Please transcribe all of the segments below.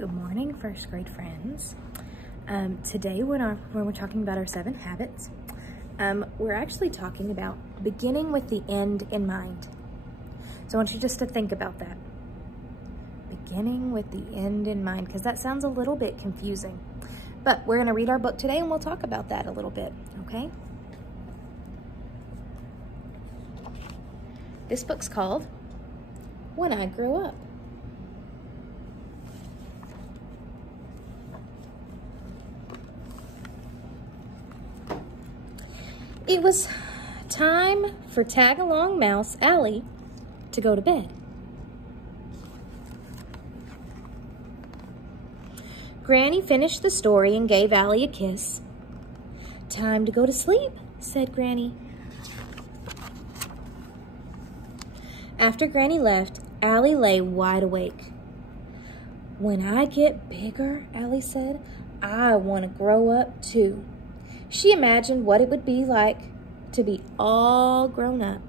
Good morning, first grade friends. Today when we're talking about our 7 habits, we're actually talking about beginning with the end in mind. So I want you just to think about that. Beginning with the end in mind, because that sounds a little bit confusing. But we're gonna read our book today and we'll talk about that a little bit, okay? This book's called When I Grow Up. It was time for Tag-Along Mouse Allie to go to bed. Granny finished the story and gave Allie a kiss. "Time to go to sleep," said Granny. After Granny left, Allie lay wide awake. "When I get bigger," Allie said, "I want to grow up too." She imagined what it would be like to be all grown up.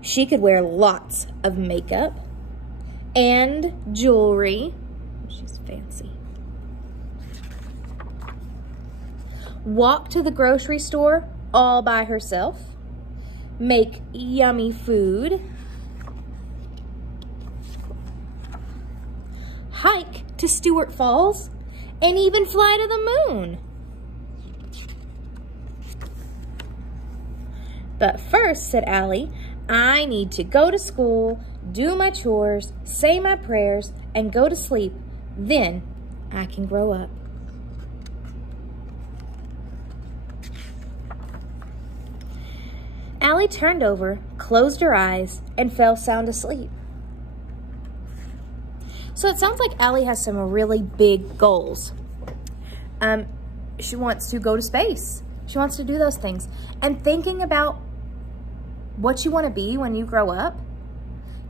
She could wear lots of makeup and jewelry. She's fancy. Walk to the grocery store all by herself. Make yummy food. Hike to Stewart Falls, and even fly to the moon. "But first," said Allie, "I need to go to school, do my chores, say my prayers, and go to sleep. Then I can grow up." Allie turned over, closed her eyes, and fell sound asleep. So it sounds like Allie has some really big goals. She wants to go to space. She wants to do those things. And thinking about what you want to be when you grow up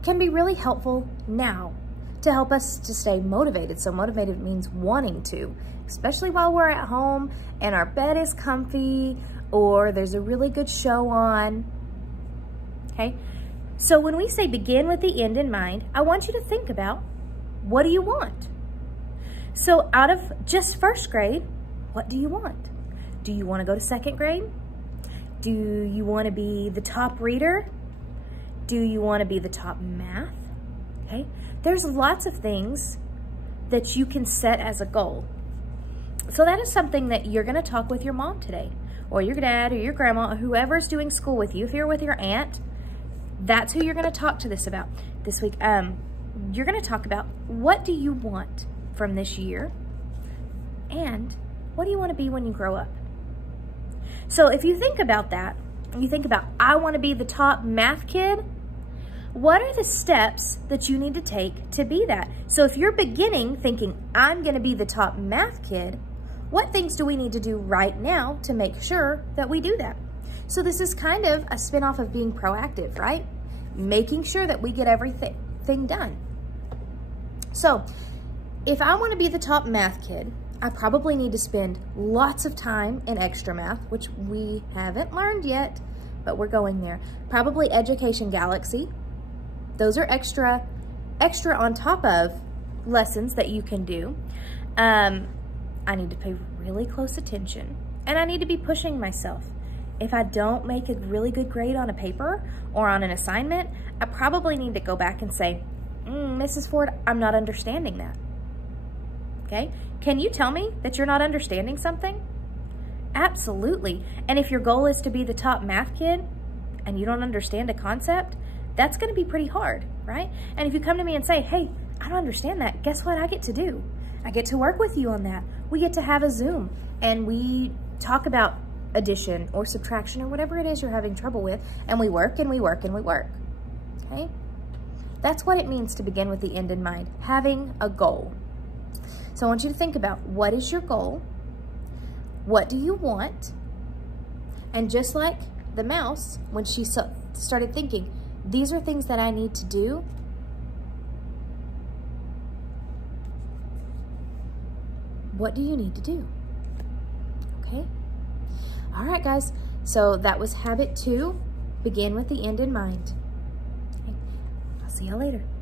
can be really helpful now to help us to stay motivated. So motivated means wanting to, especially while we're at home and our bed is comfy or there's a really good show on, okay? So when we say begin with the end in mind, I want you to think about, what do you want? So out of just first grade, what do you want? Do you want to go to second grade? Do you want to be the top reader? Do you want to be the top math? Okay, there's lots of things that you can set as a goal. So that is something that you're going to talk with your mom today, or your dad, or your grandma, or whoever's doing school with you. If you're with your aunt, that's who you're going to talk to this about this week. You're going to talk about, what do you want from this year? And what do you want to be when you grow up? So if you think about that, you think about, I want to be the top math kid, what are the steps that you need to take to be that? So if you're beginning thinking, I'm going to be the top math kid, what things do we need to do right now to make sure that we do that? So this is kind of a spin-off of being proactive, right? Making sure that we get everything done. So if I want to be the top math kid, I probably need to spend lots of time in extra math, which we haven't learned yet, but we're going there. Probably Education Galaxy. Those are extra on top of lessons that you can do. I need to pay really close attention, and I need to be pushing myself. If I don't make a really good grade on a paper or on an assignment, I probably need to go back and say, Mrs. Ford, I'm not understanding that. Okay? Can you tell me that you're not understanding something? Absolutely. And if your goal is to be the top math kid and you don't understand a concept, that's going to be pretty hard, right? And if you come to me and say, hey, I don't understand that, guess what I get to do? I get to work with you on that. We get to have a Zoom and we talk about addition or subtraction or whatever it is you're having trouble with, and we work and we work and we work, okay? That's what it means to begin with the end in mind, having a goal. So I want you to think about, what is your goal? What do you want? And just like the mouse, when she started thinking, these are things that I need to do, what do you need to do? Okay? All right, guys. So that was habit 2, begin with the end in mind. Okay. see y'all later.